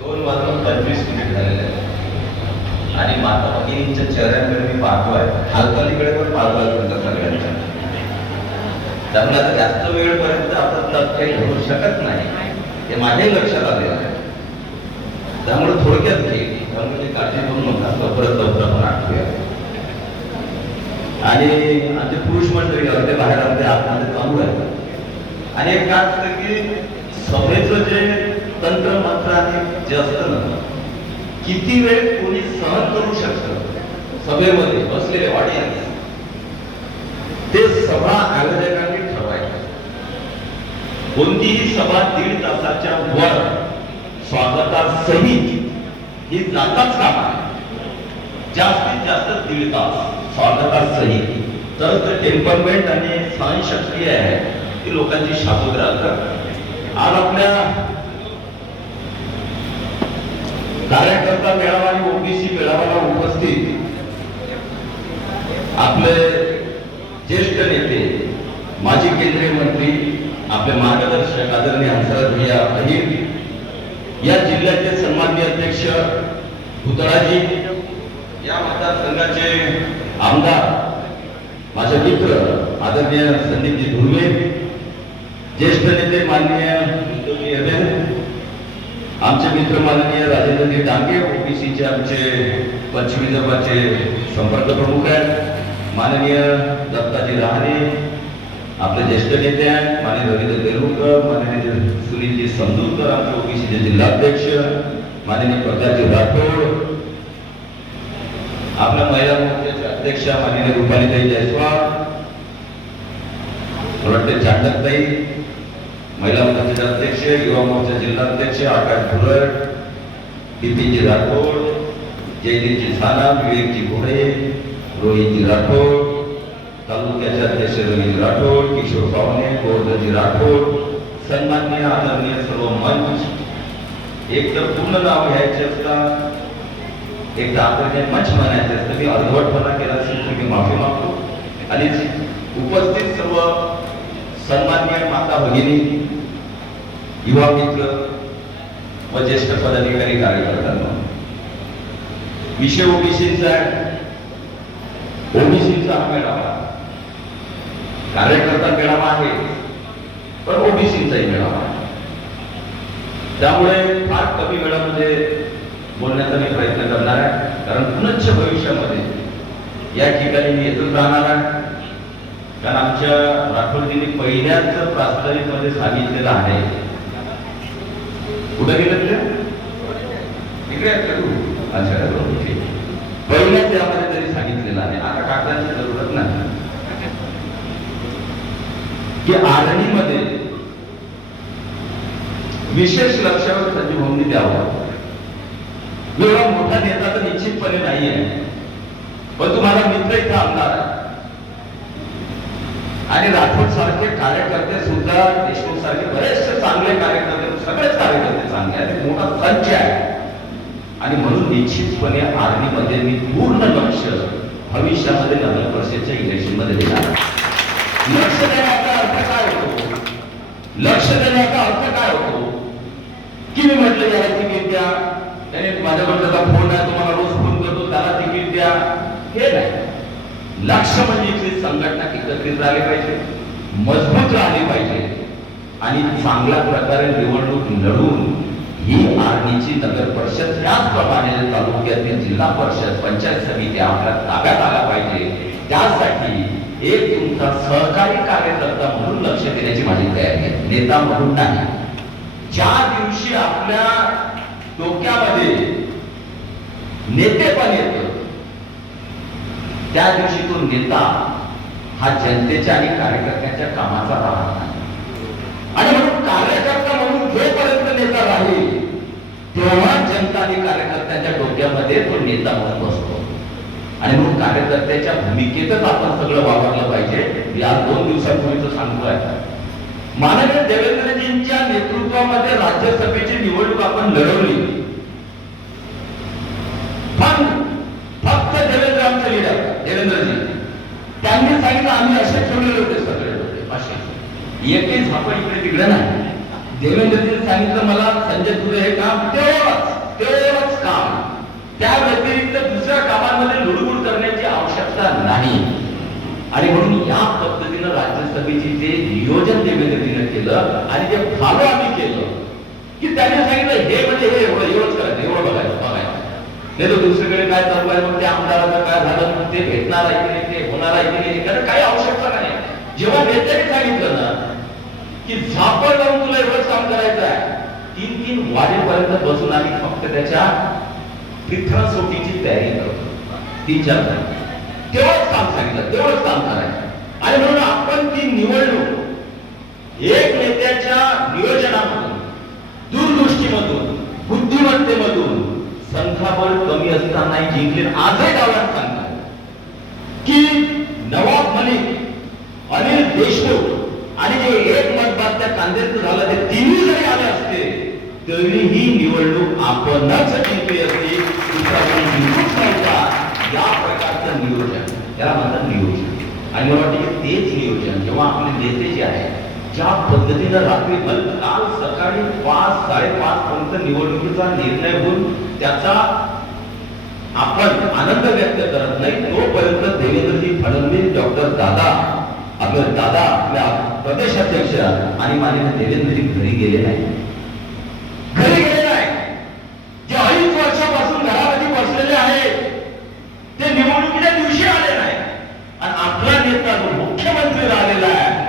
2:25 झालेले आहे आणि माता भगिनींच्या चेहऱ्यांकडे मी पाहतोय, हालचालीकडे पण पाहतोय तुमच्या सगळ्यांच्या. त्यामुळे आता जास्त वेळपर्यंत आपण काही घेऊ शकत नाही, हे माझ्याही लक्षात आलेलं आहे. त्यामुळे थोडक्यात घेईल, त्यामुळे काळजी करू नका, लवकरात लवकर आपण आठवूया. आणि आमचे पुरुष मंडळी अर्धे बाहेर अर्धे आतमध्ये चालू आहे. आणि एक काय असतं की सभेचं जे तंत्र मंत्र आणि जे असतं ना, किती वेळ कोणी सहन करू शकतं सभेमध्ये बसलेले ऑडियन्स, ते सभा आयोजकांनी ठरवायचं. कोणतीही सभा 1.5 तासाच्या वर स्वागतासहित ही जाताच कामा आहे. जास्तीत जास्त 1.5 तास स्वागतासहित, तर टेम्परमेंट आणि सहनशक्ती आहे ती लोकांची शाबूत राहतात. आज आपल्या कार्यकर्ता मेळावा आणि ओबीसी मेळाव्याला उपस्थित आपले ज्येष्ठ नेते, माजी केंद्रीय मंत्री, आपले मार्गदर्शक आदरणीय हंसराज भैया अहिर, या जिल्ह्याचे सन्माननीय अध्यक्ष भुतळाजी, या मतदारसंघाचे आमदार माझे मित्र आदरणीय संदीपजी धुर्वे, ज्येष्ठ नेते माननीय उद्धवजी हेबे, आमचे मित्र माननीय राजेंद्रजी डांगे, ओबीसीचे आमचे पश्चिम विदर्भाचे संपर्क प्रमुख आहेत, माननीय दत्ताजी रहाणे, आपले ज्येष्ठ नेते आहेत माननीय रवींद्र तेलुंकर, माननीय सुनीलजी समजूरकर, आमचे ओबीसीचे जिल्हाध्यक्ष माननीय प्रकाशजी राठोड, आपल्या महिला मोर्चाचे अध्यक्ष माननीय रुपालीताई जयस्वाल, चांडकताई, महिला मोर्चाचे अध्यक्ष, युवा मोर्चा जिल्हाध्यक्ष आकाश भुरट, बिपिनजी राठोड, जयदीपजी साना, विवेकजी घोडे, रोहितजी राठोड, तालुक्याचे अध्यक्ष रवींद्र राठोड, किशोर पावणे, गोवर्धनजी राठोड, सन्माननीय आदरणीय सर्व मंच. एक तर पूर्ण नाव घ्यायचे असतात, एक तर आपण मंच म्हणायचे असतं. मी अर्धवटपणा केला असेल तर मी माफी मागतो. आणि उपस्थित सर्व सन्माननीय माता भगिनी, युवा मित्र व ज्येष्ठ पदाधिकारी कार्यकर्त्यांना, विषय ओबीसीचा आहे. ओबीसीचा हा मेळावा कार्यकर्ता मेळावा आहे, पण ओबीसीचाही मेळावा आहे. त्यामुळे फार कमी वेळामध्ये बोलण्याचा मी प्रयत्न करणार आहे, कारण पुनश्च भविष्यामध्ये या ठिकाणी मी येतच राहणार आहे. कारण आमच्या राठोडजींनी पहिल्याच प्रास्ताविक मध्ये सांगितलेलं आहे, कुठं गेलं इकडे अच्छा पहिल्याच यामध्ये तरी सांगितलेलं आहे, आता कागदांची जरूरत नाही, की आरणीमध्ये विशेष लक्षावर संजीवनी द्यावं. एवढा मोठा नेता तर निश्चितपणे नाही आहे, पण तुम्हाला मित्र इथं आमदार आहे. आणि राठोड सारखे कार्यकर्ते सुद्धा, देशमुख सारखे बरेचसे चांगले कार्यकर्ते, सगळेच कार्यकर्ते चांगले आहेत, मोठा संच आहे. आणि म्हणून निश्चितपणे आर्मीमध्ये मी पूर्ण लक्ष भविष्यामध्ये नगर परिषदेच्या इलेक्शन मध्ये देणार. लक्ष देण्याचा अर्थ काय होतो? लक्ष देण्याचा अर्थ काय होतो की मी म्हटलं याला तिकीट द्या, त्याने माझ्याकडे त्याचा फोन आहे, तुम्हाला रोज फोन करतो, त्याला तिकीट द्या, हे नाही. लक्ष म्हणजे इथली संघटना एकत्रित राहिली पाहिजे, मजबूत राहिली पाहिजे आणि चांगल्या प्रकारे निवडणूक लढून ही आर्मीची नगर परिषद, त्याचप्रमाणे तालुक्यातील जिल्हा परिषद, पंचायत समिती आपल्या ताब्यात आला पाहिजे. त्यासाठी एक तुमचा सहकारी कार्यकर्ता म्हणून लक्ष देण्याची माझी तयारी आहे, नेता म्हणून नाही. ज्या दिवशी आपल्या डोक्यामध्ये नेतेपण येतं, त्या दिवशी तो नेता हा जनतेच्या आणि कार्यकर्त्यांच्या कामाचा राहत नाही. आणि म्हणून कार्यकर्ता म्हणून जोपर्यंत नेता राहील, तेव्हा जनता आणि कार्यकर्त्यांच्या डोक्यामध्ये तो नेता म्हणून बसतो. आणि म्हणून कार्यकर्त्याच्या भूमिकेतच आपण सगळं वावरलं पाहिजे. या 2 दिवसांपूर्वीच सांगतोय, माननीय देवेंद्रजींच्या नेतृत्वामध्ये राज्यसभेची निवडणूक आपण लढवली, पण फक्त देवेंद्र आमचे लीडर देवेंद्रजी त्यांनी सांगितलं आम्ही असे ठेवलेले होते सगळे असे, एकही झापड इकडे तिकडे नाही. देवेंद्रजींनी सांगितलं मला संजय तुझं हे काम तेव्हाच त्या व्यतिरिक्त दुसऱ्या कामांमध्ये लुडबुड करण्याची आवश्यकता नाही. आणि म्हणून या पद्धतीनं राज्यसभेचे जे नियोजन देवेंद्रजीने केलं आणि जे फॉलो आम्ही केलं की त्यांनी सांगितलं हे म्हणजे हे एवढंच करायचं, एवढं बघायचं नाही तर दुसरीकडे काय चालू आहे मग ते आमदाराचं काय झालं मग ते भेटणार आहे की नाही, ते होणार आहे की नाही, कारण काही आवश्यकता नाही. जेव्हा नेत्याने सांगितलं ना की झापड लावून तुला एवढंच काम करायचं आहे, 3-3 वाजेपर्यंत बसून आम्ही फक्त त्याच्या पिठरासोटीची तयारी करतो. 3-4 तेवढंच काम सांगितलं, तेवढंच काम करायचं. आणि म्हणून आपण ती निवडणूक एक नेत्याच्या नियोजनामधून, दूरदृष्टीमधून, बुद्धिमत्तेमधून संख्याबळ कमी असताना जिंकले. आजही गावात सांगतात की नवाब मलिक, अनिल देशमुख आणि जे एक मतदार त्या कांद्याचं झालं ते तिन्ही जरी आले असते तरी ही निवडणूक आपणच जिंकली असती. दुसरा कोणी जिंकूच नव्हता. या प्रकारचं नियोजन त्याला म्हणतात नियोजन. आणि मला वाटतं की तेच नियोजन जेव्हा आपले नेते जे आहे ज्या पद्धतीनं रात्री काल सकाळी 5-5:30 पर्यंत निवडणुकीचा निर्णय होऊन त्याचा आपण आनंद व्यक्त करत नाही तोपर्यंत देवेंद्रजी फडणवीस, डॉक्टर दादा आपल्या प्रदेशाध्यक्ष आणि माननीय देवेंद्रजी घरी गेले नाही. घरी गेले नाही. जे 2.5 वर्षापासून घरामध्ये बसलेले आहेत ते निवडणुकीच्या दिवशी आले नाही. आणि आपला नेता जो मुख्यमंत्री राहिलेला आहे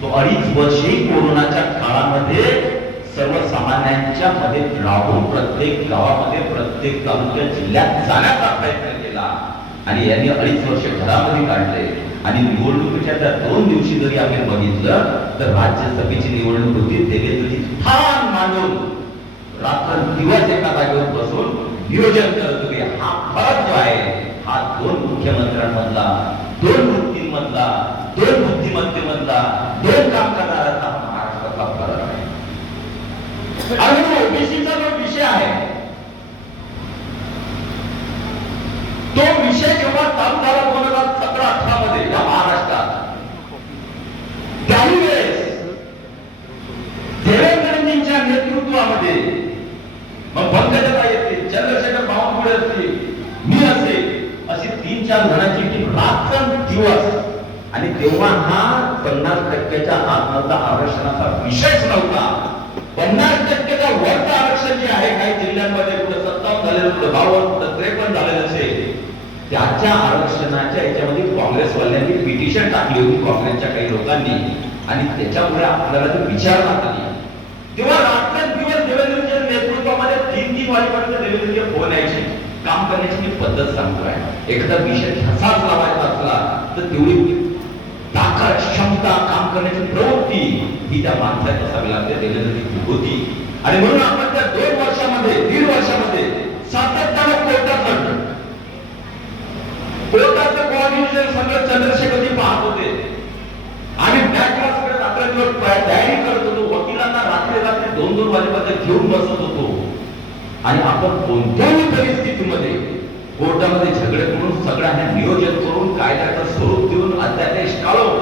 तो 2.5 वर्षे कोरोनाच्या काळामध्ये सर्वसामान्यांच्या मध्ये राहून प्रत्येक गावामध्ये, प्रत्येक तालुक्यात, जिल्ह्यात जाण्याचा प्रयत्न केला. आणि यांनी 2.5 वर्ष घरामध्ये काढले. आणि निवडणुकीच्या त्या 2 दिवशी जरी आपण बघितलं तर राज्यसभेची निवडणूक होती. देवेंद्रजी ठाण मांडून रात्र दिवस एका जागेवर बसून नियोजन करत होते. हा फरक जो आहे हा 2 मुख्यमंत्र्यांमधला, 2 वृत्तींमधला, 2 बुद्धिमत्तेमधला, 2 काम करणाऱ्यांचा महाराष्ट्रातला फरक आहे. आणि ओबीसीचा जो विषय आहे तो विषय जेव्हा चालू झाला 2017-18 मध्ये या महाराष्ट्रात त्याही वेळेस देवेंद्रजींच्या नेतृत्वामध्ये मग पंकजाताई येतील, चंद्रशेखर बावनकुळे असतील, मी असेल, अशी 3-4 जणांची टीम रात्रंदिवस. आणि तेव्हा हा 50% आतमधला आरक्षणाचा विषयच नव्हता. 50% वरचं आरक्षण जे आहे काही जिल्ह्यांमध्ये कुठं 57 झालेलं, कुठं 52, कुठं 53 झालेलं असेल त्याच्या आरक्षणाच्या याच्यामध्ये काँग्रेसवाल्यांनी पिटिशन टाकली होती, काँग्रेसच्या काही लोकांनी. आणि त्याच्यामुळे आपल्याला ते विचारण्यात आली. तेव्हा रात्रंदिवस देवेंद्रजींच्या नेतृत्वामध्ये 3-3 वाजेपर्यंत देवेंद्रजी फोन यायचे. काम करण्याची मी पद्धत सांगतोय. एखादा विषय ठसाच लावायचा असला तर तेवढी ताकद, क्षमता, काम करण्याची प्रवृत्ती ही त्या माणसात असावी लागते. देवेंद्रजी होती. आणि म्हणून आपण त्या 2 वर्षामध्ये, 1.5 वर्षामध्ये सातत्यानं कोर्टात लढलो. कोर्टाचं कोऑर्डिनेशन सगळं चंद्रशेखरजी पाहत होते. आम्ही बॅकवॉर्डकडे रात्रंदिवस तयारी करत होतो. वकिलांना रात्री 2-2 वाजेपर्यंत घेऊन बसत होतो. आणि आपण कोणत्याही परिस्थितीमध्ये कोर्टामध्ये झगडे करून सगळ्यांना नियोजन करून कायद्याचं स्वरूप देऊन अध्यादेश काढून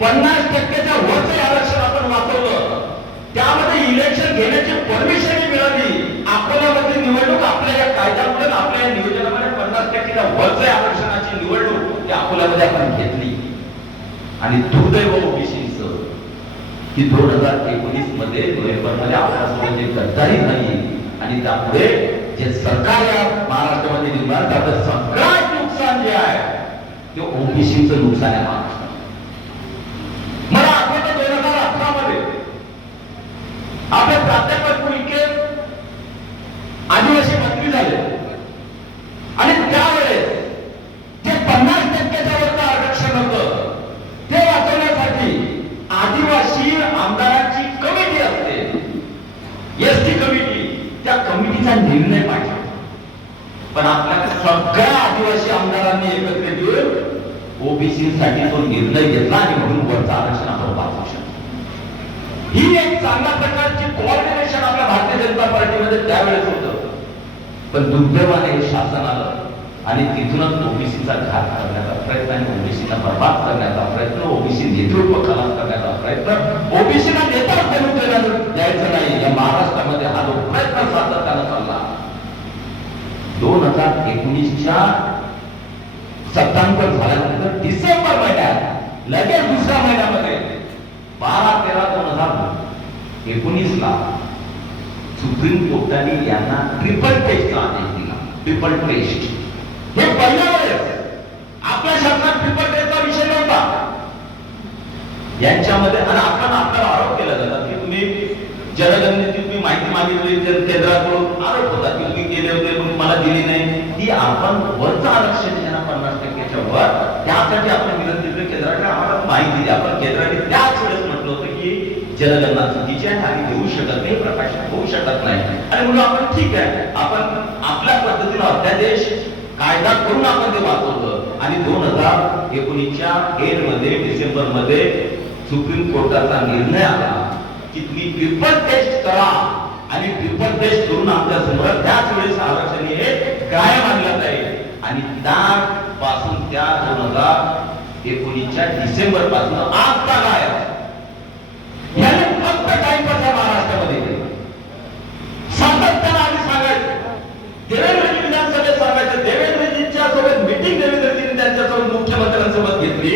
50%च्या वरचे आरक्षण आपण वाचवलं. त्यामध्ये इलेक्शन घेण्याची परमिशन मिळाली. अकोल्यामध्ये निवडणूक आपल्या या कायद्यामुळे, आपल्या या नियोजनामध्ये 50%च्या वरचे आरक्षणाची निवडणूक त्या अकोल्यामध्ये आपण घेतली. आणि दुर्दैव ओबीसीचं की 2019 मध्ये नोव्हेंबरमध्ये आपल्यासोबत एक गद्दारी झाली. आणि त्यामुळे जे सरकार या महाराष्ट्रामध्ये निर्माण त्याचं सगळं नुकसान जे आहे ते ओबीसीचं नुकसान आहे महाराष्ट्रात. मला आठवतं 2018 मध्ये आपले प्राध्यापक मुलके आदिवासी मंत्री झाले. आणि त्यावेळेस जे 50%च्या वरचं आरक्षण होतं ते वाचवण्यासाठी आदिवासी आमदारांची कमिटी असते, एसटी कमिटी, त्या कमिटीचा निर्णय पाहिजे. पण आपल्या सगळ्या आदिवासी आमदारांनी एकत्रित येऊन ओबीसी साठी तो निर्णय घेतला आणि म्हणून वरचं आरक्षण आपण वाचवू शकतो. ही एक चांगल्या प्रकारची कोऑर्डिनेशन आपल्या भारतीय जनता पार्टीमध्ये त्यावेळेस होतं. पण दुर्दैवाने हे शासन आलं आणि तिथूनच ओबीसीचा घात करण्याचा प्रयत्न आणि ओबीसीला बर्बाद करण्याचा प्रयत्न, ओबीसी नेतृत्व खलास करण्याचा प्रयत्न, ओबीसीला नेता द्यायचं नाही या महाराष्ट्रामध्ये हा जो प्रयत्न सातत्यानं चालला. 2019च्या सत्तांतर झाल्यानंतर डिसेंबर महिन्यात लगेच दुसऱ्या महिन्यामध्ये 12/13/2019 सुप्रीम कोर्टाने यांना ट्रिपल टेस्टचा आदेश दिला. ट्रिपल टेस्ट हे पहिल्या वेळेस आपल्या शासनात ट्रिपल टेस्टचा विषय नव्हता यांच्यामध्ये. आणि आपल्याला आरोप केला जातात की तुम्ही जनगणनेची तुम्ही माहिती मागितली केंद्राकडून आरोप होता की तुम्ही केले होते पण मला दिली नाही. ती आपण वरचं आरक्षण त्यांना 50%च्या वर त्यासाठी आपण विनंती केली केंद्राकडे आम्हाला माहिती द्या. आपण केंद्राने त्याच वेळेस म्हटलं होतं की जनगणना चुकीची आहे आम्ही देऊ शकत नाही प्रकाशित होऊ शकत नाही. आणि म्हणून आपण ठीक आहे आपण आपल्या पद्धतीने अध्यादेश कायदा करून आपण ते वाचवलं. आणि 2019च्या एंड मध्ये डिसेंबर मध्ये सुप्रीम कोर्टाचा निर्णय आला की तुम्ही ट्रिपल टेस्ट करा आणि ट्रिपल टेस्ट करून आमच्या समोर त्याच वेळेस आरक्षण हे कायम आणलं जाईल. आणि त्यापासून त्या 2019च्या डिसेंबर पासून आता काय याने फक्त टाइमपास महाराष्ट्रामध्ये केला. सातत्यानं आम्ही सांगायचं देवेंद्रजी विधानसभेत सांगायचं देवेंद्रजींच्या सोबत मीटिंग देवेंद्रजींनी त्यांच्यासोबत मुख्यमंत्र्यांसोबत घेतली.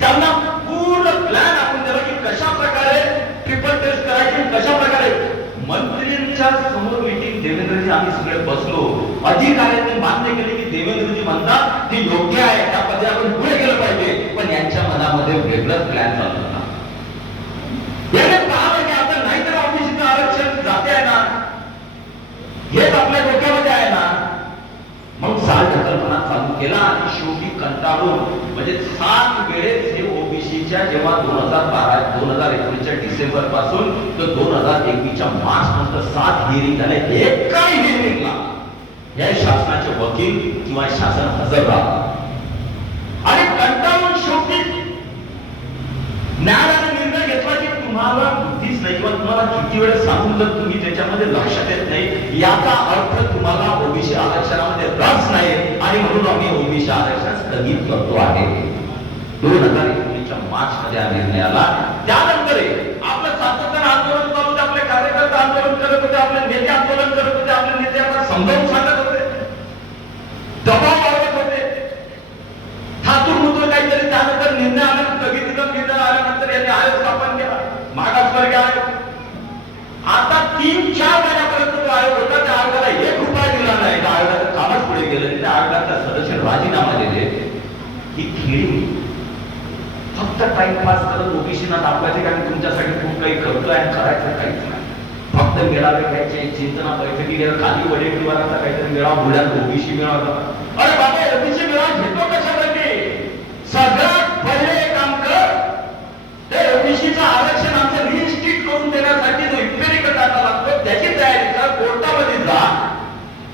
त्यांना पूर्ण प्लॅन आपण दिला की कशा प्रकारे ट्रिपल टेस्ट करायची कशा प्रकारे मंत्रींच्या समोर मीटिंग देवेंद्रजी आम्ही सगळे बसलो. अधिकाऱ्यांनी मान्य केले की देवेंद्रजी म्हणतात ते योग्य आहे त्यामध्ये आपण पुढे गेलं पाहिजे. पण यांच्या मनामध्ये वेगळाच प्लॅन चालू होता. याने पाहिलं की आता नाहीतर ओबीसीचं आरक्षण जाते आहे ना हेच आपल्या डोक्यामध्ये आहे ना. मग साल ढकलपणा चालू केला आणि शेवटी कंटाळून म्हणजे 7 वेळेस हे ओबीसीच्या जेव्हा 2019च्या डिसेंबर पासून तर 2021च्या मार्च नंतर 7 हिअरिंग झाले. एकाही हिअरिंगला या शासनाचे वकील किंवा शासन हजर राहत आणि कंटाळून शेवटी न्यायालयाने निर्णय घेतला की तुम्हाला बुद्धीच नाही किंवा तुम्हाला किती वेळ सांगून जर तुम्ही त्याच्यामध्ये लक्ष देत नाही याचा अर्थ तुम्हाला ओबीसी आरक्षणामध्ये रस नाही आणि म्हणून आम्ही ओबीसी आरक्षण स्थगित करतो आहे. 2019च्या मार्च मध्ये हा निर्णय आला. त्यानंतर आपलं सातत्यानं आंदोलन चालू होते. आपले कार्यकर्ते आंदोलन करत होते आपले नेते आंदोलन करत होते. आपले नेते आपल्याला समजावून सांगत होते दबाव वाढवत होते थातूर काहीतरी. त्यानंतर निर्णय आला स्थगितीचा निर्णय आल्यानंतर यांनी आयोग स्थापन केला मागासवर्गीय आयोग. आता 3-4 महिन्यापर्यंत तो आयोग होता. त्या आयोगाला 1 रुपया दिला नाही. त्या आयोगाचं कामच पुढे गेलं. त्या आयोगाचा सदस्य राजीनामा दिले. ही खेळी फक्त टाइमपास करत ओबीसीना दाखवायचे कारण तुमच्यासाठी खूप काही करतोय आणि करायचं काहीच नाही. फक्त मेळावे घ्यायचे चिंतना बैठकी घ्यायला खाली वडेट्टीवाराचा काहीतरी मेळावा बुड्यात ओबीसी मेळावा. अरे बाबा ओबीसी मेळावा घेतो कशासाठी? सगळ्यात पहिले काम कर ते ओबीसीचं आरक्षण आमचं रिइन्स्टिट्यूट करून देण्यासाठी जो इम्पेरिकल डाटा लागतो त्याची तयारी कर. कोर्टामध्ये जा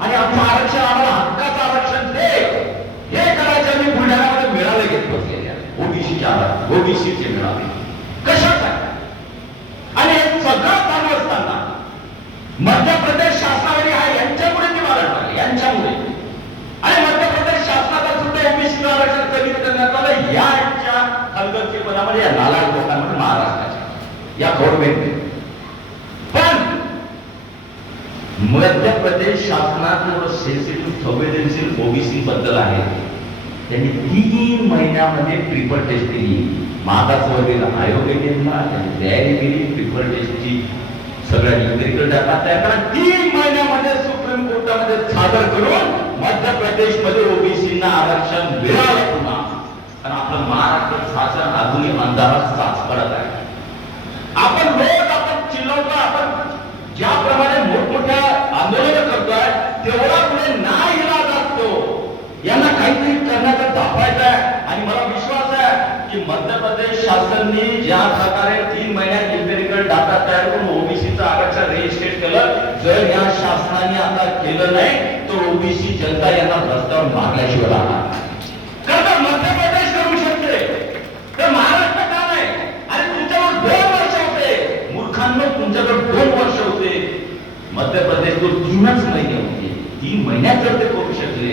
आणि आमचं आरक्षण आम्हाला हक्काचं आरक्षण दे हे करायचं. मी बुलढाण्यामध्ये मेळावे घेत बसलेले ओबीसीचे मेळावे कशासाठी? आणि हे सगळं चालू असताना मध्य प्रदेश शासनावरील आहे यांच्यामुळे ती मारण लागली यांच्यामुळे. आणि मध्य प्रदेश शासनाचा सुद्धा ओबीसी आरक्षण स्थगित करण्यात आलं यांच्या हलगर्जीपणामध्ये या नालायक लोकांमध्ये महाराष्ट्राच्या या गव्हर्नमेंट. पण मध्य प्रदेश शासनात सेन्सिटिव्ह संवेदनशील ओबीसी बद्दल आहे त्यांनी 3 महिन्यामध्ये ट्रिपल टेस्ट दिली. मागासवर्गीय आयोगाने त्यांनी तयारी केली ट्रिपल टेस्टची सगळ्या इम्पेरिकल डाटा तयार करा. 3 महिन्यामध्ये सुप्रीम कोर्टामध्ये सादर करून मध्य प्रदेशमध्ये ओबीसींना आरक्षण मिळालं पुन्हा. कारण आपलं महाराष्ट्र शासन अजूनही अंधारात साचपडत आहे. आपण रोज आपण चिल्लवतो आपण ज्याप्रमाणे मोठमोठ्या आंदोलन करतोय तेवढा पुढे नाही इलाज असतो. यांना काहीतरी करण्याचा दाखवायचं आहे. आणि मला विश्वास आहे की मध्य प्रदेश शासनाने ज्या प्रकारे 3 महिन्यात इम्पेरिकल डाटा तयार करून ओबीसीचं आरक्षण रजिस्ट्रेट केलं जर या शासनाने आता केलं नाही तर ओबीसी जनता यांना रस्त्यावर मागल्याशिवाय राहणार. कारण मध्य प्रदेश करू शकते तर महाराष्ट्र का नाही? आणि तुमच्यावर 2 वर्ष होते मूर्खांनो तुमच्याकडे 2 वर्ष होते. मध्य प्रदेश तो 3च महिने होते. 3 महिन्यात जर ते करू शकले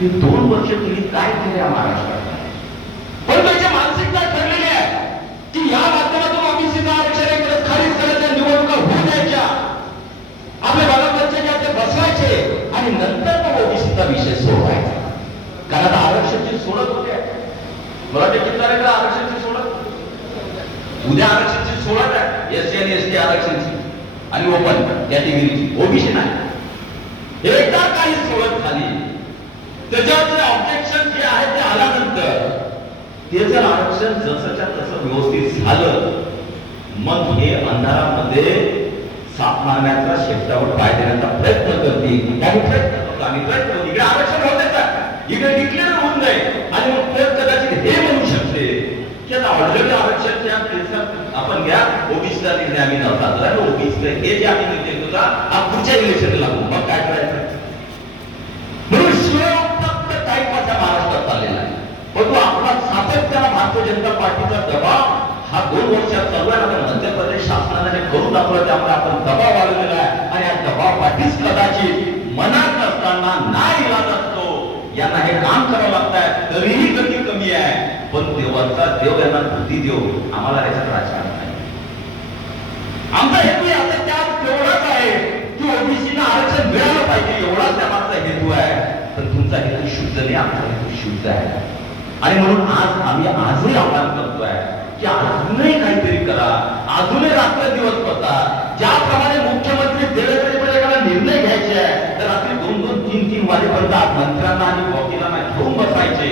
ते 2 वर्ष तुम्ही काय केले महाराष्ट्रात? पण त्याची मानसिकता ठरलेली आहे की या माध्यमातून ओबीसीचं आरक्षण खालीच करायच्या निवडणुका होऊ द्यायच्या आपल्या बालपणच्या ते बसवायचे आणि ओपन कॅटेगरीची, ओबीसी नाही. एकदा काही सोडत झाली त्याच्यावर ऑब्जेक्शन जे आहे ते आल्यानंतर ते जर आरक्षण जसंच्या तसं व्यवस्थित झालं, मग हे अंधारामध्ये साप मारण्याचा, शेपटावर पाय देण्याचा प्रयत्न करतील. आम्ही प्रयत्न करू, इकडे आरक्षण होते का, इकडे डिक्लेअर होऊन जाईल आणि मग कोर्ट कदाचित हे म्हणू शकते की आता ऑलरेडी आरक्षणच्या केसात आपण घ्या, ओबीसीचा निर्णय आम्ही नव्हता, ओबीसी हे जे आम्ही निर्णय होता हा पुढच्या इलेक्शनला लागू, मग काय करायचं. म्हणून फक्त टाईपाचा महाराष्ट्रात चाललेला आहे. परंतु आपला सातत्यानं भारतीय जनता पार्टीचा दबाव हा 2 वर्षात चालू आहे. आता मध्य प्रदेश शासनाने जे करून दाखवलं त्यामुळे आपण दबाव वाढवलेला आहे आणि या दबावापाठीच कदाचित मनात नसताना नाही इलाज असतो, यांना हे काम करावं लागतंय, तरीही गती कमी आहे. पण देवाचा देव यांना बुद्धी देव, आम्हाला याच्यात राजकारण नाही. आमचा हेतू आता त्यात तेवढाच आहे की ओबीसीला आरक्षण मिळालं पाहिजे, एवढाच त्या मागचा हेतू आहे. पण तुमचा हेतू शुद्ध नाही, आमचा हेतू शुद्ध आहे. आणि म्हणून आज आम्ही आजही आव्हान करतोय की अजूनही काहीतरी करा, अजूनही रात्र दिवस बसा. ज्याप्रमाणे मुख्यमंत्री देवेंद्र फडणवीस निर्णय घ्यायचे आहे तर रात्री 2-2, 3-3 वाजेपर्यंत मंत्र्यांना आणि वकिलांना घेऊन बसायचे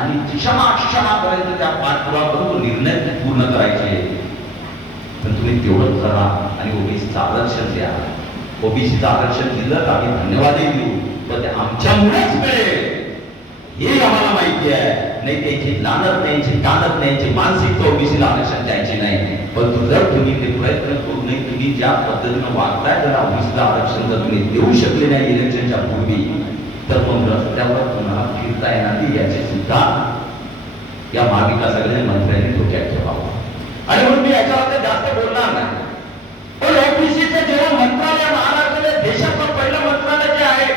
आणि क्षमापर्यंत त्या पाठपुरावा करून तो निर्णय पूर्ण करायचे. पण तुम्ही तेवढंच करा आणि ओबीसीचं आरक्षण द्या. ओबीसीचं आरक्षण दिलं तर आम्ही धन्यवादही देऊ, पण ते आमच्यामुळेच मिळेल हे आम्हाला माहिती आहे. नाही त्याची लानत नाही, टाणत नाही, मानसिकता ओबीसीला आरक्षण द्यायची नाही. पण जर तुम्ही ते प्रयत्न करू नये, तुम्ही ज्या पद्धतीनं वागताय तर ओबीसीला आरक्षण जर तुम्ही देऊ शकले नाही इलेक्शनच्या पूर्वी, तर मग रस्त्यावर तुम्हाला फिरता येणार नाही, याची सुद्धा या महाविकास आघाडीच्या मंत्र्यांनी डोक्यात ठेवावं. आणि म्हणून मी याच्यावर जास्त बोलणार नाही. पण ओबीसीचं जेव्हा मंत्रालय महाराष्ट्राच्या देशाचं पहिलं मंत्रालय जे आहे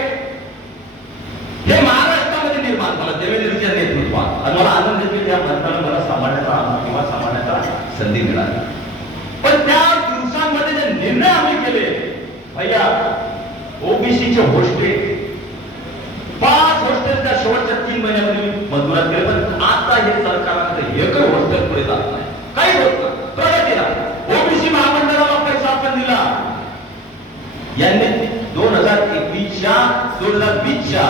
हे महाराष्ट्रामध्ये निर्माण झालं देवेंद्रजीच्या नेतृत्वात, आणि मला आनंद आहे की त्या मंत्रालय मला सांभाळण्याचा संधी मिळाली. पण त्या दिवसांमध्ये जे निर्णय आम्ही केले, भैया ओबीसीचे हॉस्टेल 5 हॉस्टेल त्या शेवटच्या 3 महिन्यामध्ये मंजुरात केले. पण आता हे सरकारकडे एकही हॉस्टेल पुढे जात नाही, काही होत नाही प्रगतीला. ओबीसी महामंडळाला पैसा आपण दिला, यांनी 2021च्या 2020च्या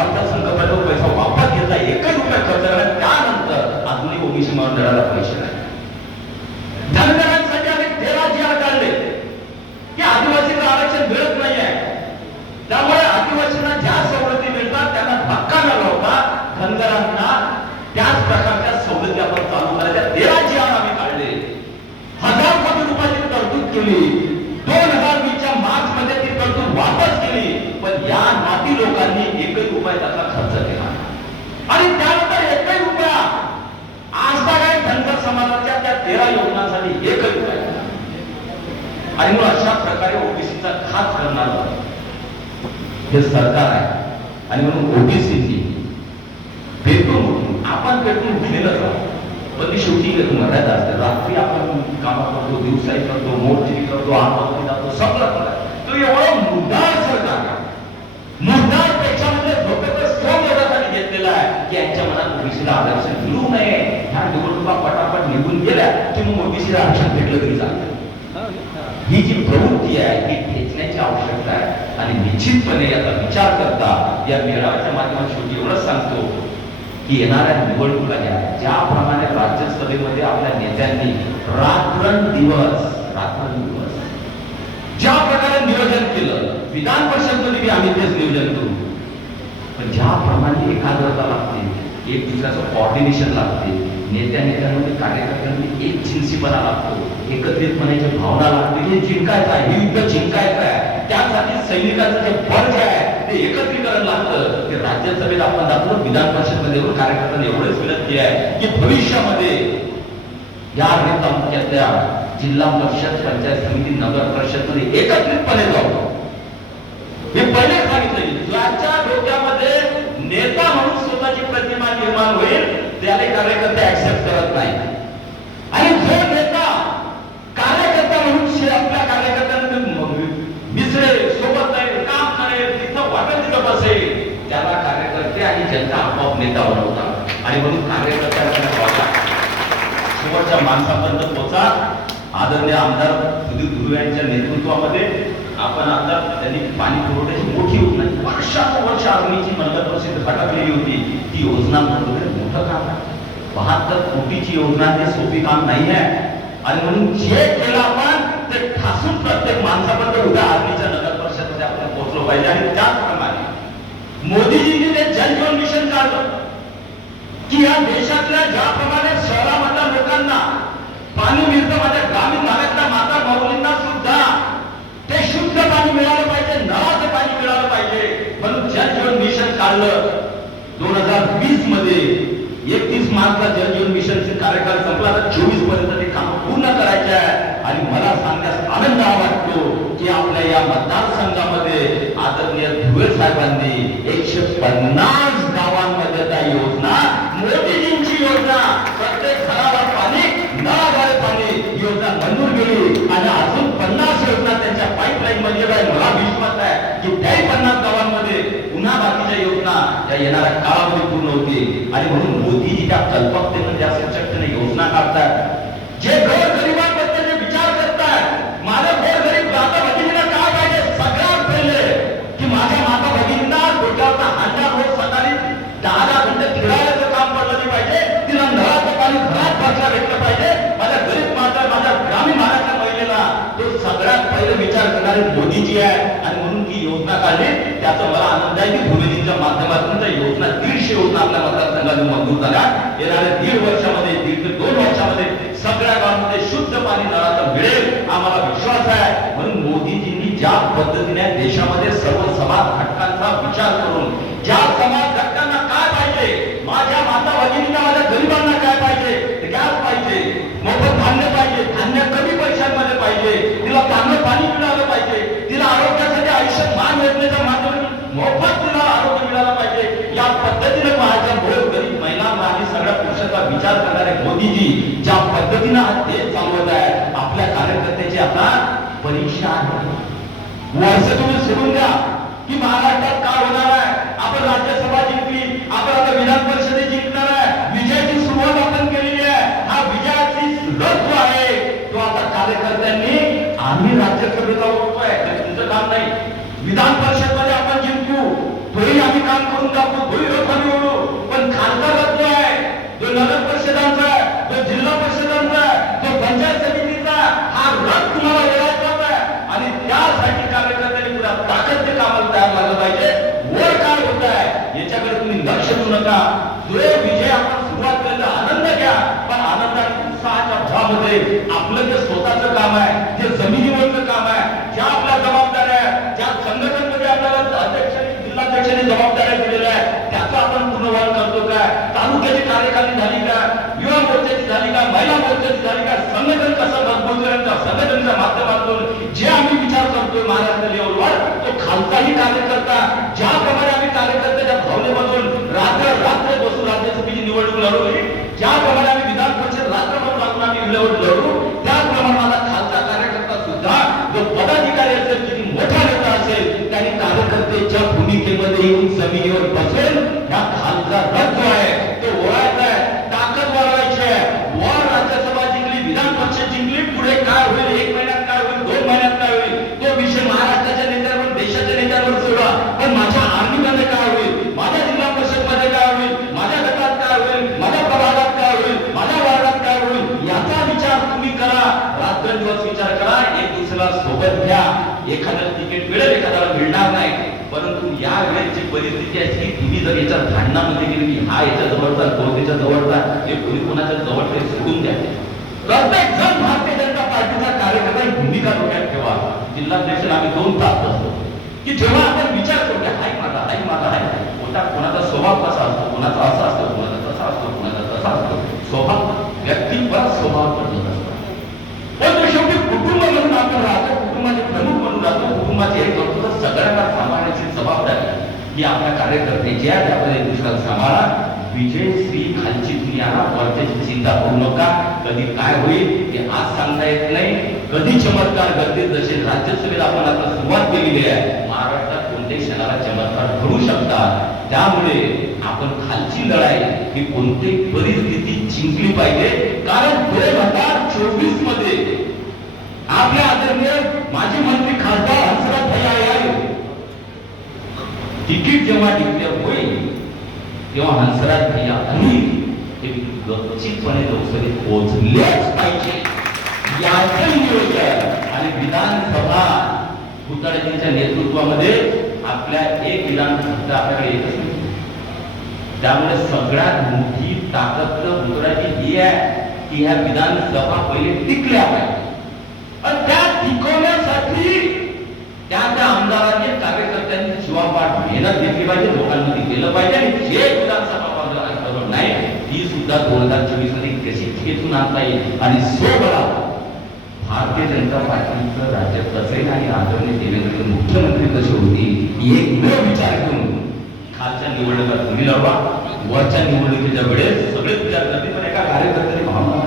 अर्थसंकल्पाचा पैसा वापस घेतला, एकही रुपया खर्च झाला. त्यानंतर अजूनही ओबीसी मंडळाला पैसे नाही. धनगरांसाठी आम्ही 13 जी काढले की आदिवासींना आरक्षण मिळत नाहीये, त्यामुळे आदिवासींना ज्या सवलती मिळतात त्यांना धक्का न लावता धनगरांना त्याच प्रकारच्या सवलती आपण चालू करायच्या 13 जी आम्ही काढले. 1000 कोटी रुपयाची तरतूद केली. 2020च्या मार्च मध्ये ती तरतूद वापस केली. पण या नाती लोकांनी एकही रुपया त्याचा खर्च केला आणि त्यानंतर एकही रुपया आजतागायत धनगर समाजाच्या त्या 13 योजनांसाठी एकही रुपया. आणि मग अशा प्रकारे ओबीसीचा घात करणार हे सरकार आहे. आणि म्हणून ओबीसीची पेटून आपण पेटून दिलेलंच आहे. पण ती शेवटी मर्यादा असते. रात्री आपण कामा करतो, दिवसाही करतो, मोर्ची करतो, आंदोलन जातो, सगळं करतो. तो एवढं मुद्दार सरकार, मुद्दार पेक्षा म्हणजे झोपेचा स्ट्रॉंग एवढ्यासाठी घेतलेला आहे की यांच्या मनात ओबीसीला आरक्षण मिळू नये. ह्या निवडणुका पटापट निघून गेल्या की मग ओबीसीला आरक्षण भेटलं तरी चालतं. ही जी प्रवृत्ती आहे ही ठेचण्याची आवश्यकता आहे. आणि निश्चितपणे याचा विचार करता या मेळाव्याच्या माध्यमातून शेवटी एवढंच सांगतो की येणाऱ्या निवडणुका ज्याप्रमाणे राज्यसभेमध्ये आपल्या नेत्यांनी रात्रंदिवस ज्या प्रकारे नियोजन केलं, विधान परिषदेमध्ये आम्ही तेच नियोजन करू. पण ज्याप्रमाणे एकाग्रता लागते, एक दुसऱ्याचं कोऑर्डिनेशन लागते, नेत्यांमध्ये कार्यकर्त्यांमध्ये एक जिन्सीपणा लागतो, एकत्रितपणाची भावना लागते. हे जिंकायचं आहे, हे युद्ध जिंकायचं आहे. त्यासाठी सैनिकांचं जे बळ जे आहे ते एकत्रीकरण लागतं. ते राज्यसभेत आपण दाखवलं, विधान परिषदेमध्ये कार्यकर्त्यांना एवढंच विनंती आहे की भविष्यामध्ये या तालुक्यातल्या जिल्हा परिषद, पंचायत समिती, नगर परिषद मध्ये एकत्रितपणे जाऊ. मी पहिले सांगितलं ज्याच्या डोक्यामध्ये नेता म्हणून स्वतःची प्रतिमा निर्माण होईल त्याला कार्यकर्ते ऍक्सेप्ट करत नाही. आणि जो नेता कार्यकर्ता म्हणून आपल्या कार्यकर्त्यांना मिसळे, सोबत राहील, काम करेल, तिथं वाटेल तिथं बसेल, त्याला कार्यकर्ते आणि जनता आपोआप नेता बनवतात. आणि म्हणून कार्यकर्त्यांना शेवटच्या माणसापर्यंत पोहोचा आदरणीय आमदार सुधीर धुर्वे यांच्या नेतृत्वामध्ये आपण आता त्यांनी पाणी पुरवठ्याची मोठी योजना वर्षानुवर्ष आर्मीची नगर परिषद भटकलेली होती ती योजना मोठं काम आहे. 72 कोटीची योजना हे सोपी काम नाही आहे आणि म्हणून जे केलं आपण ते ठासून प्रत्येक माणसाबद्दल उद्या आर्मीच्या नगर परिषदेमध्ये आपण पोहोचलो पाहिजे. आणि त्याचप्रमाणे मोदीजींनी ते जल जीवन मिशन काढलं की या देशातल्या ज्याप्रमाणे शहरामधल्या लोकांना पाणी मिळतं माझ्या ग्रामीण भागातल्या माता माऊलींना सुद्धा ते शुद्ध पाणी मिळालं पाहिजे, नळाचं पाणी मिळालं पाहिजे म्हणून जल जीवन मिशन काढलं. 2020 मध्ये 31 मार्चला जल जीवन मिशनचे कार्यकाळ संपला तर 24 पर्यंत ते काम पूर्ण करायचे आहे. आणि मला सांगण्यास आनंद वाटतो की आपल्या या मतदारसंघामध्ये आदरणीय धुळे साहेबांनी 150 गावांमध्ये त्या योजना मोदीजींची योजना प्रत्येक घराला पाणी नळाद्वारे पाणी योजना मंजूर केली आणि अजून 50 योजना त्यांच्या पाईपलाईन मध्ये आहे. मला विश्वास आहे की त्याही 50 गावांमध्ये पुन्हा बाकीच्या योजना या येणाऱ्या काळामध्ये पूर्ण होतील. आणि म्हणून मोदीजी त्या कल्पकतेने ज्या सशक्तीने योजना काढतात, जे गोरगरिबांबद्दल जे विचार करतात, माझ्या गोरगरीब माता भगिनींना काय पाहिजे सगळ्यात पहिले की माझ्या माता भगिनींना डोक्यावरचा हांडा रोज सकाळी 10 घंटे फिरायचं काम पडलं नाही पाहिजे, तिला नळाचं पाणी घरात बसला भेटलं पाहिजे. माझ्या गरीब माता माझ्या ग्रामीण भागातल्या महिलेला तो सगळ्यात पहिले विचार करणारे मोदीजी आहे. आणि म्हणून ती योजना काढली. त्याचा मला आनंद आहे की भूमिजींच्या माध्यमातून त्या योजना 150 योजना आपल्या मतदारसंघाने मंजूर झाल्या. येणाऱ्या 1.5 वर्षामध्ये 1.5 ते 2 वर्षामध्ये सगळ्या गावांमध्ये शुद्ध पाणी नळाचं मिळेल आम्हाला विश्वास आहे. म्हणून मोदीजींनी ज्या पद्धतीने देशामध्ये सर्व समाज घटकांचा विचार करून ज्या समाज घटकांना काय पाहिजे, माझ्या माता भगिनींना माझ्या गरिबांना काय पाहिजे, गॅस पाहिजे, मोफत धान्य पाहिजे, धान्य कमी पैशांमध्ये पाहिजे, तिला चांगलं पाणी मिळालं पाहिजे, तिला आरोग्यासाठी आयुष्यमान योजनेच्या माध्यमातून मोफत तिला आरोग्य मिळालं पाहिजे. या पद्धतीने माझ्या गरीब महिला आणि सगळ्या पुरुषाचा विचार करणारे मोदीजी ज्या पद्धतीने आज देश चालवत आहे, आपल्या कार्यकर्त्याची आता परीक्षा आहे. वर्ष तुम्ही सोडून द्या की महाराष्ट्रात काय होणार आहे. आपण राज्यसभा जिंकली, आपण आता विधान परिषदेत जिंकणार आहे, विजयाची सुरुवात आपण केलेली आहे. हा विजयाची रथ जो आहे तो आता कार्यकर्त्यांनी आम्ही राज्यसभेला ओळखतोय, तुमचं काम नाही. विधान परिषद मध्ये आपण जिंकू, तोही आम्ही काम करून दाखवू, तोही रथ आम्ही ओढू. पण खासदार रथ जो आहे, जो नगर परिषदांचा आहे, जो जिल्हा परिषदांचा आहे, जो पंचायत समितीचा, हा रथ तुम्हाला ओढायचा आहे. आणि त्यासाठी कार्यकर्त्यांनी पुन्हा ताकद ते कामाला तयार झालं पाहिजे. वर काय होत आहे याच्याकडे तुम्ही लक्ष देऊ नका. जो विजय आपण सुरुवात केला आनंद घ्या, पण आनंद आणि उत्साहाच्या भावामध्ये आपलं जे स्वतःचं काम आहे, जे जमिनीवरचं काम आहे, ज्या आपल्या जबाबदाऱ्या आहे, ज्या संघटनेमध्ये आपल्याला अध्यक्षांनी जिल्हाध्यक्षांनी जबाबदाऱ्या दिलेल्या आहे, त्याचं आपण पूर्णवहन करतो काय. तालुक्याची कार्यकारिणी झाली का, युवा मोर्चाची झाली का, महिला मोर्चाची झाली का, संघटन कसं मजबूत करायचं, संघटनेच्या माध्यमातून जे आम्ही विचार करतोय महाराष्ट्र लेवलवर, तो खालचाही कार्यकर्ता ज्याप्रमाणे आम्ही कार्यकर्त्याच्या भावनेमधून रात्र बसून राज्यसभेची निवडणूक लढवली, ज्याप्रमाणे आम्ही विधान परिषद रात्रभर लागून आम्ही निवडणूक लढू, त्याचप्रमाणे माझा खालचा कार्यकर्ता सुद्धा जो पदाधिकारी असेल, किती मोठा नेता असेल, त्यांनी कार्यकर्त्याच्या भूमिकेमध्ये येऊन जमिनीवर बसेल या खालचा रथ जो आहे तो ओळायचा आहे, ताकद वाढवायची आहे. वर राज्यसभा जिंकली, विधान परिषद जिंकली, पुढे काय होईल, 1 महिन्यात काय होईल, 2 महिन्यात काय होईल, तो विषय महाराष्ट्राच्या नेत्यांवर देशाच्या नेत्यांवर सोडा. पण माझ्या आर्मीमध्ये काय होईल, माझ्या जिल्हा परिषद मध्ये काय होईल, माझ्या गटात काय होईल, माझ्या प्रभागात काय होईल, माझ्या वार्डात काय होईल, याचा विचार तुम्ही करा. रात्रंदिवस विचार करा, एक दुसऱ्याला सोबत घ्या. एखाद्याला तिकीट मिळेल, एखाद्याला मिळणार नाही, परंतु या वेळेची परिस्थिती आहे की तुम्ही जर याच्या भांडणामध्ये गेली की हा याच्या जवळचा, तो त्याच्या जवळचा, हे कोणी कोणाच्या जवळचा सोडून द्या. प्रत्येक जण भारतीय जनता पार्टीचा कार्यकर्ता ही भूमिका डोक्यात ठेवा. जिल्हाध्यक्ष आम्ही 2 तास बसतो की जेव्हा आपण विचार करू हाय माझा हाय मोठा, कोणाचा स्वभाव कसा असतो, कोणाचा असा असतो, कोणाचा तसा असतो, कोणाचा तसा असतो. स्वभाव व्यक्तिपरक स्वभाव बदलत असतो. पण शेवटी कुटुंब म्हणून आपण राहतो, कुटुंबाचे प्रमुख म्हणून राहतो, कुटुंबाचे हे करतो, तर सगळ्यांना सांभाळण्याची जबाबदारी ही आपल्या कार्यकर्त्याची आहे. त्यामध्ये दुसऱ्याला सांभाळा. विजय श्री खालची दुनिया, वरच्याची चिंता करू नका. कधी काय होईल हे आज सांगता येत नाही. कधी चमत्कार घडतील, जसे राज्यसभेला आपण आता सुरुवात केलेली आहे, महाराष्ट्रात कोणत्याही क्षणाला चमत्कार घडू शकतात. त्यामुळे आपण खालची लढाई ही कोणतीही परिस्थिती जिंकली पाहिजे. कारण 2024 मध्ये आपल्या आदरणीय माजी मंत्री खासदार हंसराज भैया यावे, तिकीट जेव्हा डिक्लेअर होईल तेव्हा हंसराज भैया आणि हे गच्चीतपणे लोकसभेत पोहोचलेच पाहिजे याचं नियोजन आणि विधानसभा भूताळजींच्या नेतृत्वामध्ये आपल्या एक विधान फक्त आपल्याकडे येतच नाही. त्यामुळे सगळ्यात मोठी ताकद भूताळजी ही आहे की ह्या विधानसभा पहिले टिकल्या पाहिजे आणि त्या टिकवण्यासाठी त्या आमदारांनी कार्यकर्त्यांनी जीवापाठ मेहनत घेतली पाहिजे, लोकांमध्ये केलं पाहिजे आणि जे विधानसभा नाही ती सुद्धा 2024 मध्ये कशी खेचून आणता येईल आणि सोबत भारतीय जनता पार्टीचं राज्य कसेल आणि आदरणीय देवेंद्र मुख्यमंत्री कसे होतील एक न विचार करून खालच्या निवडणुका तुम्ही लढवा, वरच्या निवडणुकीच्या वेळेस सगळेच विचार करते पण एका कार्यकर्त्याने भावना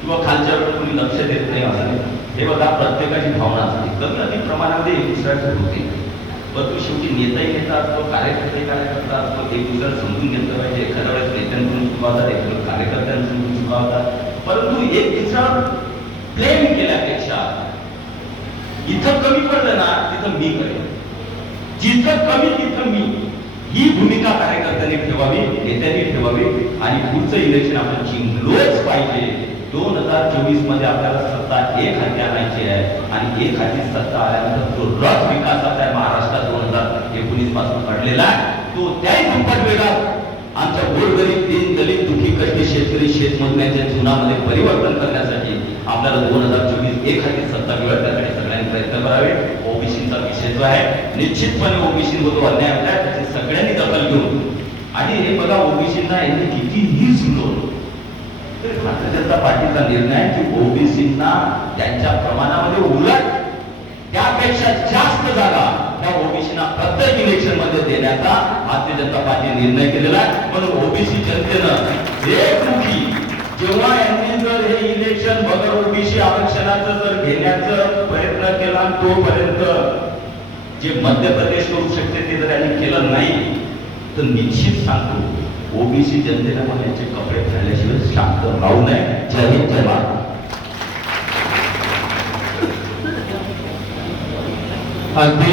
किंवा खालच्या वेळेस कोणी लक्ष देत नाही असं नाही. हे बघा प्रत्येकाची भावना असते, कमी अधिक प्रमाणामध्ये एक दुसऱ्याचं होते, पण तो शेवटी नेताही नेता असतो, कार्यकर्ता असतो, एक दुसऱ्याला समजून घेतलं पाहिजे. एखाद्या वेळेस नेत्यांकडून चुका होतात, एखाद्या कार्यकर्त्यांकडून चुका होतात, परंतु एक दुसरा प्रेम केल्यापेक्षा इथं कमी पडलं ना तिथं मी करेन, जिथं कमी तिथं मी, ही भूमिका कार्यकर्त्यांनी ठेवावी, नेत्यांनी ठेवावी आणि पुढचं इलेक्शन आपण जिंकलोच पाहिजे. 2024 मध्ये आपल्याला सत्ता एक हाती आणायची आहे आणि एक हाती सत्ता आल्यानंतर जो रथ विकासाचा आहे महाराष्ट्रात 2019 पासून घडलेला तो त्याही दुप्पट वेगात आमच्या गोरगरीब दीन दलित दुखी कष्टी शेतकरी शेतमजुरांच्या जीवनामध्ये परिवर्तन करण्यासाठी आपल्याला 2024 एक हाती सत्ता मिळेल, त्यासाठी सगळ्यांनी प्रयत्न करावे. ओबीसीचा विषय जो आहे निश्चितपणे ओबीसीवर तो अन्याय होता आहे, त्याची सगळ्यांनी दखल घेऊन आणि हे बघा ओबीसींना यांनी कितीही सुचवलं तर भारतीय जनता पार्टीचा निर्णय की ओबीसींना त्यांच्या प्रमाणामध्ये उलट त्यापेक्षा जास्त जागा त्या ओबीसींना प्रत्येक इलेक्शन मध्ये देण्याचा भारतीय जनता पार्टी निर्णय केलेला आहे. म्हणून ओबीसी जनतेनं एकमुखी जेव्हा यांनी जर हे इलेक्शन बगर ओबीसी आरक्षणाचं जर घेण्याचा प्रयत्न केला तोपर्यंत जे मध्य प्रदेश करू शकते ते जर यांनी केलं नाही तर निश्चित सांगतो ओबीसी जनतेला म्हणायचे कपडे घालल्याशिवाय शांत राहू नये. जय हिंद जय भारत. अगदी